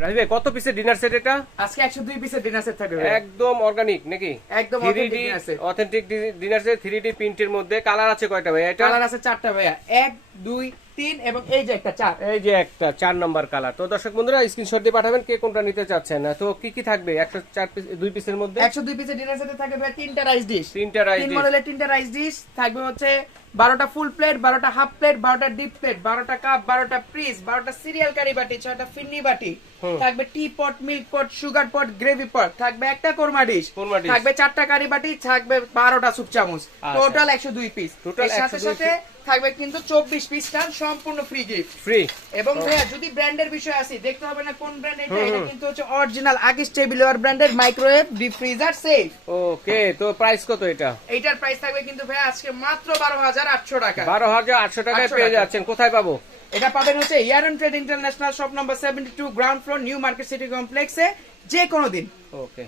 রাজীব ভাই, কত পিসের ডিনার সেট এটা? আজকে 102 পিসের ডিনার সেট থাকবে। একদম অর্গানিক নাকি? একদম 3D authentic dinner set 3D প্রিন্টের মধ্যে। কালার আছে কয়টা ভাই এটা? কালার আছে 4টা ভাইয়া, 1 2 3 এবং এই যে একটা 4। এই যে একটা 4 নাম্বার কালার। তো দর্শক বন্ধুরা স্ক্রিনশট দিয়ে পাঠাবেন কে কোনটা নিতে চাচ্ছেন। তো কি কি থাকবে 104 পিস 2 পিসের মধ্যে? 102 পিসের ডিনার সেটে থাকবে ভাইয়া 3টা রাইস ডিশ। 3টা রাইস তিন ডিশ। মডেলের 3টা রাইস ডিশ থাকবে হচ্ছে 12টা ফুল প্লেট, 12টা হাফ প্লেট, 12টা ডিপ প্লেট, 12টা কাপ, 12টা পিস, 12টা সিরিয়াল কারি বাটি, 6টা ফিন্নি বাটি, থাকবে tea pot, milk pot, sugar pot, gravy pot, থাকবে একটা কোরমা ডিশ, থাকবে 4টা কারি বাটি, থাকবে 12টা সুপ চামচ, টোটাল 102 পিস। এর সাথে সাথে থাকবে কিন্তু 24 পিস টান সম্পূর্ণ ফ্রি গিফট ফ্রি। এবং ভাইয়া যদি ব্র্যান্ডের বিষয় আসি দেখতে হবে না কোন ব্র্যান্ড এটা, এটা কিন্তু হচ্ছে অরিজিনাল আগিস টেবিলওয়ার ব্র্যান্ডের মাইক্রোওয়েভ ডিপ ফ্রিজার সেফ। ওকে, তো প্রাইস কত এটা? এইটার প্রাইস থাকবে কিন্তু ভাইয়া আজকে মাত্র 12,800 টাকা। 12,800 টাকায় পেয়ে যাচ্ছেন। কোথায় পাবো? এটা পাবেন হচ্ছে ইয়ারন trade international shop number 72 ground floor new market city কমপ্লেক্সে যে কোনো দিন। ওকে।